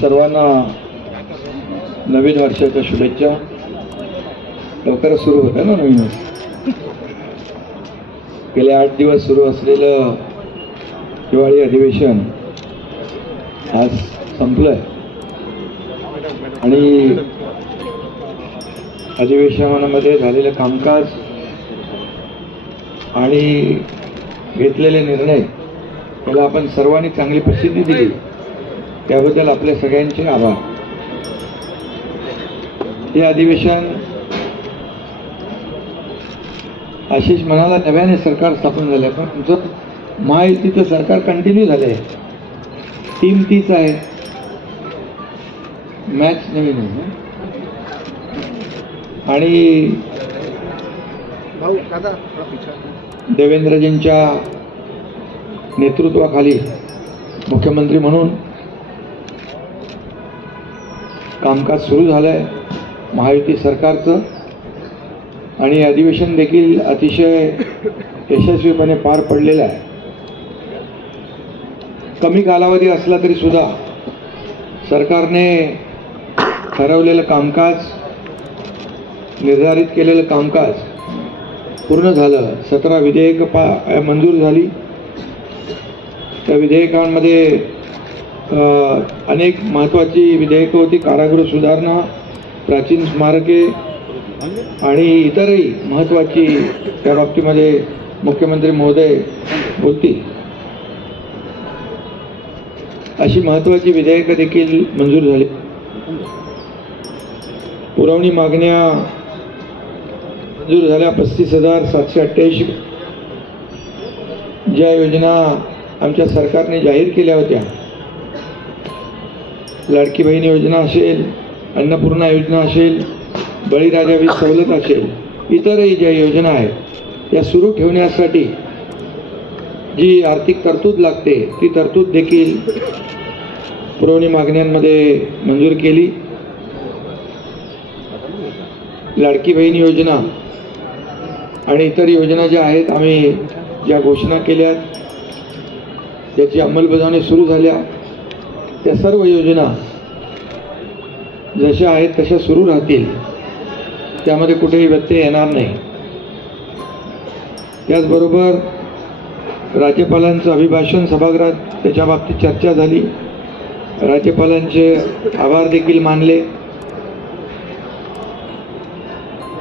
सर्वांना नवीन वर्षाच्या शुभेच्छा। लवकरच सुरू होतं ना नवीन वर्ष। गेले 8 दिवस सुरू असलेलं हिवाळी अधिवेशन आज संपलंय आणि अधिवेशनामध्ये झालेलं कामकाज आणि घेतलेले निर्णय याला आपण सर्वांनी चांगली प्रसिद्धी दिली, त्याबद्दल आपल्या सगळ्यांचे आभार। हे अधिवेशन आशिष म्हणाला नव्याने सरकार स्थापन झालंय, पण तुमचं महायुतीचं सरकार कंटिन्यू झालंय। टीम तीच आहे, मॅच नवीन आहे आणि देवेंद्रजींच्या नेतृत्वाखाली मुख्यमंत्री म्हणून कामकाज सुरू झालंय महायुती सरकारचं आणि अधिवेशन देखील अतिशय यशस्वीपणे पार पडलेलं आहे। कमी कालावधी असला तरी सुद्धा सरकारने ठरवलेलं कामकाज, निर्धारित केलेलं कामकाज पूर्ण झालं। 17 विधेयकं मंजूर झाली। त्या विधेयकांमध्ये अनेक महत्त्वाची विधेयकं होती। कारागृह सुधारणा, प्राचीन स्मारके आणि इतरही महत्त्वाची त्या बाबतीमध्ये मुख्यमंत्री महोदय बोलतील अशी महत्त्वाची विधेयकं देखील मंजूर झाली। पुरवणी मागण्या मंजूर झाल्या 35,788। ज्या योजना आमच्या सरकारने जाहीर केल्या होत्या, लाडकी बहीण योजना असेल, अन्नपूर्णा योजना असेल, बळीराजा वीज सवलत असेल, इतरही ज्या योजना आहेत त्या सुरू ठेवण्यासाठी जी आर्थिक तरतूद लागते ती तरतूद देखील पुरवणी मागण्यांमध्ये मंजूर केली। लाडकी बहीण योजना आणि इतर योजना ज्या आहेत, आम्ही ज्या घोषणा केल्या, ज्याची अंमलबजावणी सुरू झाल्या, त्या सर्व योजना जशा आहेत तशा सुरू राहतील, त्यामध्ये कुठेही व्यत्यय येणार नाही। त्याचबरोबर राज्यपालांचं अभिभाषण सभागृहात त्याच्या बाबतीत चर्चा झाली। राज्यपालांचे आभार देखील मानले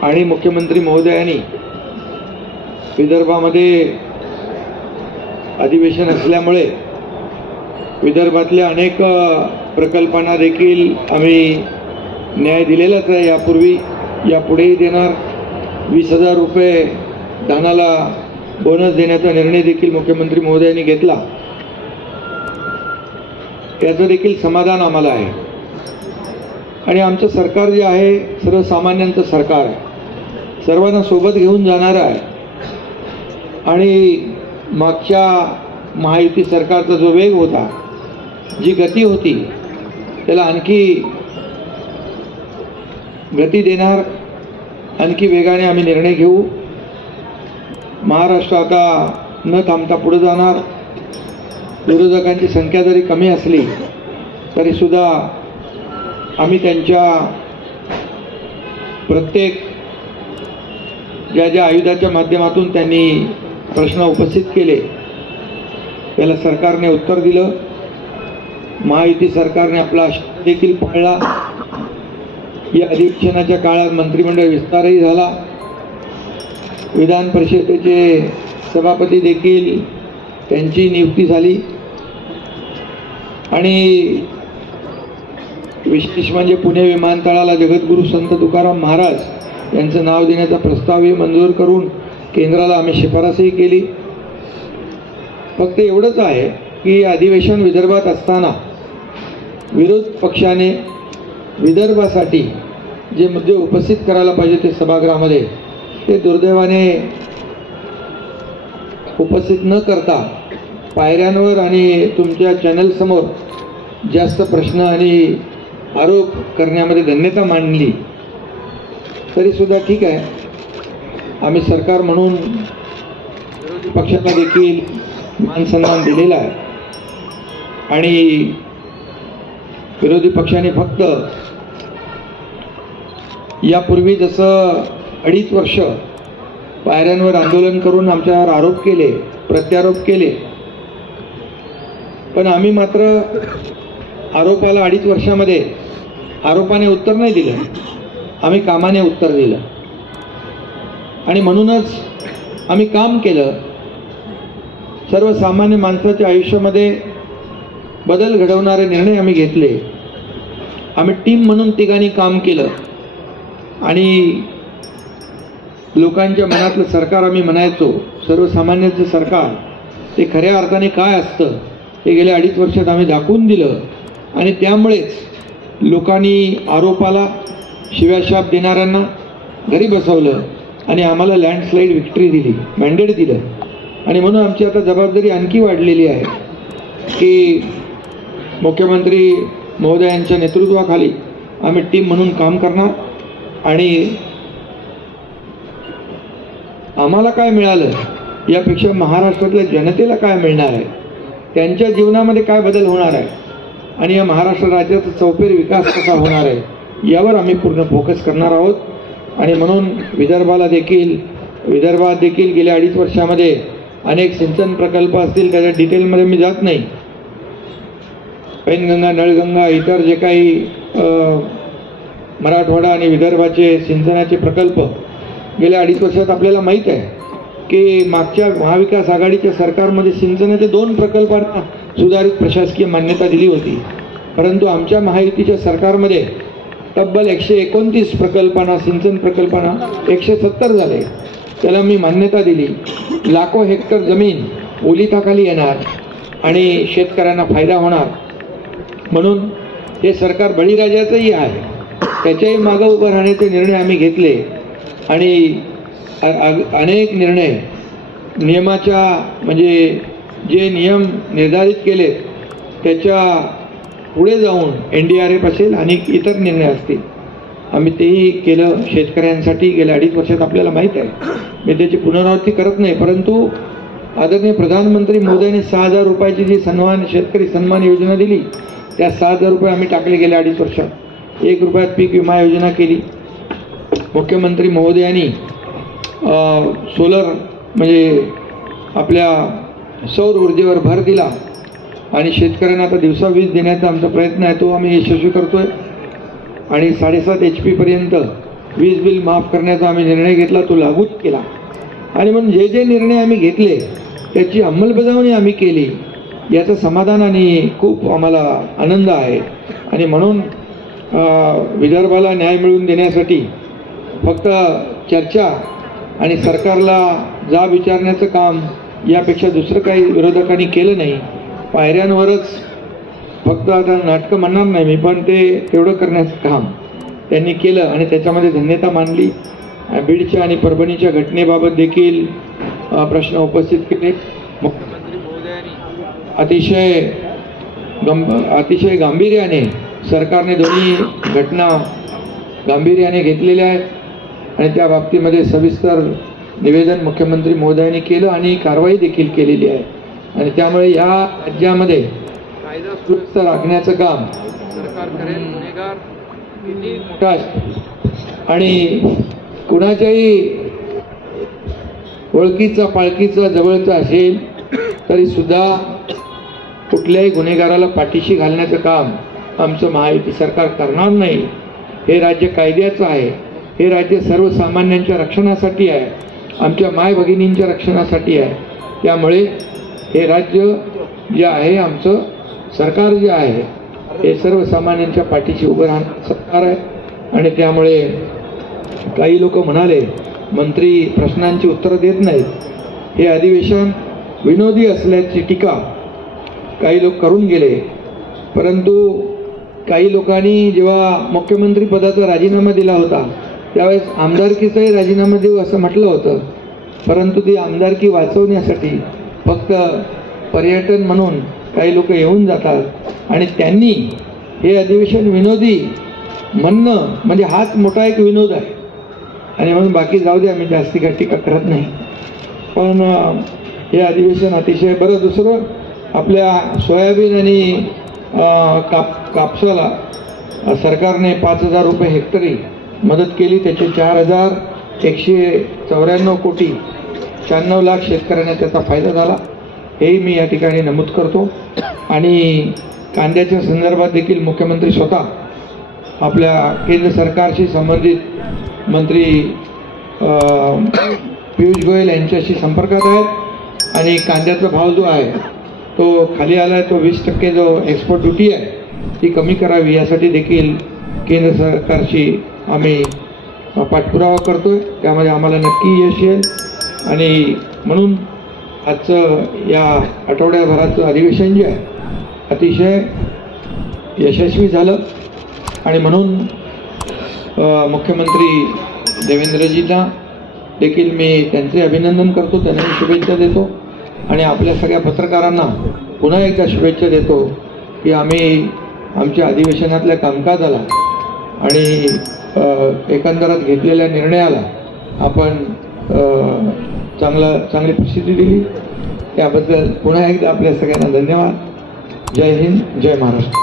आणि मुख्यमंत्री महोदयांनी विदर्भामध्ये अधिवेशन असल्यामुळे विदर्भातल्या अनेक प्रकल्पांना देखील आम्ही न्याय दिलेलाच आहे। यापूर्वी यापुढेही देणार। 20,000 रुपये धानाला बोनस देण्याचा निर्णय देखील मुख्यमंत्री महोदयांनी घेतला, याचं देखील समाधान आम्हाला आहे। आणि आमचं सरकार जे आहे सर्वसामान्यांचं सरकार आहे, सर्वांना सोबत घेऊन जाणार आहे आणि मागच्या महायुती सरकारचा जो वेग होता, जी गती होती, त्याला आणखी गती देणार, आणखी वेगाने आम्ही निर्णय घेऊ। महाराष्ट्र आता न थांबता पुढे जाणार। विरोधकांची संख्या जरी कमी असली तरी सुद्धा आम्ही त्यांच्या प्रत्येक ज्या आयुधाच्या माध्यमातून त्यांनी प्रश्न उपस्थित केले त्याला सरकारने उत्तर दिलं। महायुती सरकारने आपला शब्द देखील पाळला। या अधिवेशनाच्या काळात मंत्रिमंडळ विस्तारही झाला। विधान परिषदेचे सभापती देखील त्यांची नियुक्ती झाली आणि विशेष म्हणजे पुणे विमानतळाला जगद्गुरू संत तुकाराम महाराज यांचं नाव देण्याचा प्रस्तावही मंजूर करून केंद्राला आम्ही शिफारसही केली। फक्त एवढंच आहे की अधिवेशन विदर्भात असताना विरोध पक्षाने विदर्भासाठी जे मुद्दे उपस्थित करायला पाहिजे ते सभागृहामध्ये, ते दुर्दैवाने उपस्थित न करता पायऱ्यांवर आणि तुमच्या चॅनल समोर जास्त प्रश्न आणि आरोप करण्यामध्ये धन्यता मांडली। तरी सुद्धा ठीक आहे, आम्ही सरकार म्हणून पक्षाला देखील मान सन्मान दिलेला आहे आणि विरोधी पक्षाने फक्त यापूर्वी जसं 2.5 वर्ष पायऱ्यांवर आंदोलन करून आमच्यावर आरोप केले, प्रत्यारोप केले, पण आम्ही मात्र आरोपाला 2.5 वर्षामध्ये आरोपाने उत्तर नाही दिलं, आम्ही कामाने उत्तर दिलं. आणि म्हणूनच आम्ही काम केलं. सर्वसामान्य माणसाच्या आयुष्यामध्ये बदल घडवणारे निर्णय आम्ही घेतले. आम्ही टीम म्हणून तिघांनी काम केलं आणि लोकांच्या मनातलं सरकार आम्ही म्हणायचो, सर्वसामान्यांचं सरकार ते खऱ्या अर्थाने काय असतं हे गेल्या 2.5 वर्षात आम्ही दाखवून दिलं. आणि त्यामुळेच लोकांनी आरोपाला शिव्याशाप देणाऱ्यांना घरी बसवलं आणि आम्हाला लँडस्लाईड विक्ट्री दिली, मॅन्डेट दिलं. आणि म्हणून आमची आता जबाबदारी आणखी वाढलेली आहे की मुख्यमंत्री महोदयांच्या नेतृत्वाखाली आम्ही टीम म्हणून काम करणार. आणि आम्हाला काय मिळालं यापेक्षा महाराष्ट्रातल्या जनतेला काय मिळणार आहे, त्यांच्या जीवनामध्ये काय बदल होणार आहे आणि या महाराष्ट्र राज्याचा चौफेर विकास कसा होणार आहे यावर आम्ही पूर्ण फोकस करणार आहोत. आणि म्हणून विदर्भात देखील गेल्या 2.5 वर्षामध्ये अनेक सिंचन प्रकल्प असतील, त्याच्या डिटेलमध्ये मी जात नाही. पैनगंगा, नळगंगा, इतर जे काही मराठवाडा आणि विदर्भाचे सिंचनाचे प्रकल्प गेल्या 2.5 वर्षात आपल्याला माहीत आहे की मागच्या महाविकास आघाडीच्या सरकारमध्ये सिंचनाच्या 2 प्रकल्पांना सुधारित प्रशासकीय मान्यता दिली होती, परंतु आमच्या महायुतीच्या सरकारमध्ये तब्बल 129 प्रकल्पांना, सिंचन प्रकल्पांना 170 झाले, त्याला मी मान्यता दिली. लाखो हेक्टर जमीन ओलिताखाली येणार आणि शेतकऱ्यांना फायदा होणार. म्हणून हे सरकार बळीराजाचंही आहे, त्याच्याही मागं उभं राहण्याचे निर्णय आम्ही घेतले. आणि अनेक निर्णय नियमाच्या म्हणजे जे नियम निर्धारित केलेत त्याच्या पुढे जाऊन NDRF असेल आणि इतर निर्णय असतील, आम्ही तेही केलं शेतकऱ्यांसाठी गेल्या 2.5 वर्षात. आपल्याला माहीत आहे, मी त्याची पुनरावृत्ती करत नाही, परंतु आदरणीय प्रधानमंत्री मोदींनी 6,000 रुपयाची जी शेतकरी सन्मान योजना दिली, त्या 6,000 रुपये आम्ही टाकले गेल्या 2.5 वर्षात. 1 रुपयात पीक विमा योजना केली. मुख्यमंत्री महोदयांनी सोलर म्हणजे आपल्या सौर ऊर्जेवर भर दिला आणि शेतकऱ्यांना आता दिवसा वीज देण्याचा आमचा प्रयत्न आहे, तो आम्ही यशस्वी करतोय. आणि 7.5 HP पर्यंत वीज बिल माफ करण्याचा आम्ही निर्णय घेतला, तो लागूच केला. आणि म्हणून जे जे निर्णय आम्ही घेतले त्याची अंमलबजावणी आम्ही केली, याचं समाधान आणि खूप आम्हाला आनंद आहे. आणि म्हणून विदर्भाला न्याय मिळवून देण्यासाठी फक्त चर्चा आणि सरकारला जाब विचारण्याचं काम यापेक्षा दुसरं काही विरोधकांनी केलं नाही. पायऱ्यांवरच फक्त आता नाटकं म्हणणार नाही मी, पण ते तेवढं करण्याचं काम त्यांनी केलं आणि त्याच्यामध्ये धन्यता मानली. बीडच्या आणि परभणीच्या घटनेबाबत देखील प्रश्न उपस्थित केले. मुख्यमंत्री महोदयांनी अतिशय गांभीर्याने सरकारने दोन्ही घटना गांभीर्याने घेतलेल्या आहेत आणि त्या बाबतीमध्ये सविस्तर निवेदन मुख्यमंत्री महोदयांनी केलं आणि कारवाई देखील केलेली आहे. आणि त्यामुळे या राज्यामध्ये कायदा सुव्यवस्था राखण्याचं काम सरकार करेल. गुन्हेगार किती मोठा आणि कुणाच्याही ओळखीचा पाळखीचा जवळचा असेल तरी सुद्धा कुठल्याही गुन्हेगाराला पाठीशी घालण्याचं काम आमचं महायुती सरकार करणार नाही. हे राज्य कायद्याचं आहे, हे राज्य सर्वसामान्यांच्या रक्षणासाठी आहे, आमच्या माय भगिनींच्या रक्षणासाठी आहे. त्यामुळे हे राज्य जे आहे, आमचं सरकार जे आहे, हे सर्वसामान्यांच्या पाठीशी उभं राहणारं सरकार आहे. आणि त्यामुळे काही लोक म्हणाले मंत्री प्रश्नांची उत्तरं देत नाहीत, हे अधिवेशन विनोदी असल्याची टीका काही लोक करून गेले. परंतु काही लोकांनी जेव्हा मुख्यमंत्री पदाचा राजीनामा दिला होता त्यावेळेस आमदारकीचाही राजीनामा देऊ असं म्हटलं होतं, परंतु ती आमदारकी वाचवण्यासाठी फक्त पर्यटन म्हणून काही लोक येऊन जातात आणि त्यांनी हे अधिवेशन विनोदी म्हणणं म्हणजे हाच मोठा एक विनोद आहे. आणि म्हणून बाकी जाऊ दे, आम्ही जास्ती काही टीका करत नाही. पण हे अधिवेशन अतिशय बरं. दुसरं, आपल्या सोयाबीन आणि कापसाला सरकारने 5,000 रुपये हेक्टरी मदत केली. त्याचे 4,194 कोटी 96 लाख शेतकऱ्यांना त्याचा फायदा झाला, हेही मी या ठिकाणी नमूद करतो. आणि कांद्याच्या संदर्भात देखील मुख्यमंत्री स्वतः आपल्या केंद्र सरकारशी संबंधित मंत्री पियुष गोयल यांच्याशी संपर्कात आहेत आणि कांद्याचा भाव जो आहे तो खाली आला आहे. तो 20% जो एक्सपोर्ट ड्युटी आहे ती कमी करावी यासाठी देखील केंद्र सरकारशी आम्ही पाठपुरावा करतोय. त्यामध्ये आम्हाला नक्की यश येईल. आणि म्हणून आजचं या आठवड्याभराचं अधिवेशन जे आहे अतिशय यशस्वी झालं. आणि म्हणून मुख्यमंत्री देवेंद्रजींना देखील मी त्यांचे अभिनंदन करतो, त्यांना शुभेच्छा देतो. आणि आपल्या सगळ्या पत्रकारांना पुन्हा एकदा शुभेच्छा देतो की आम्ही आमच्या अधिवेशनातल्या कामकाजाला आणि एकंदरात घेतलेल्या निर्णयाला आपण चांगली प्रसिद्धी दिली. त्याबद्दल पुन्हा एकदा आपल्या सगळ्यांना धन्यवाद. जय हिंद, जय महाराष्ट्र.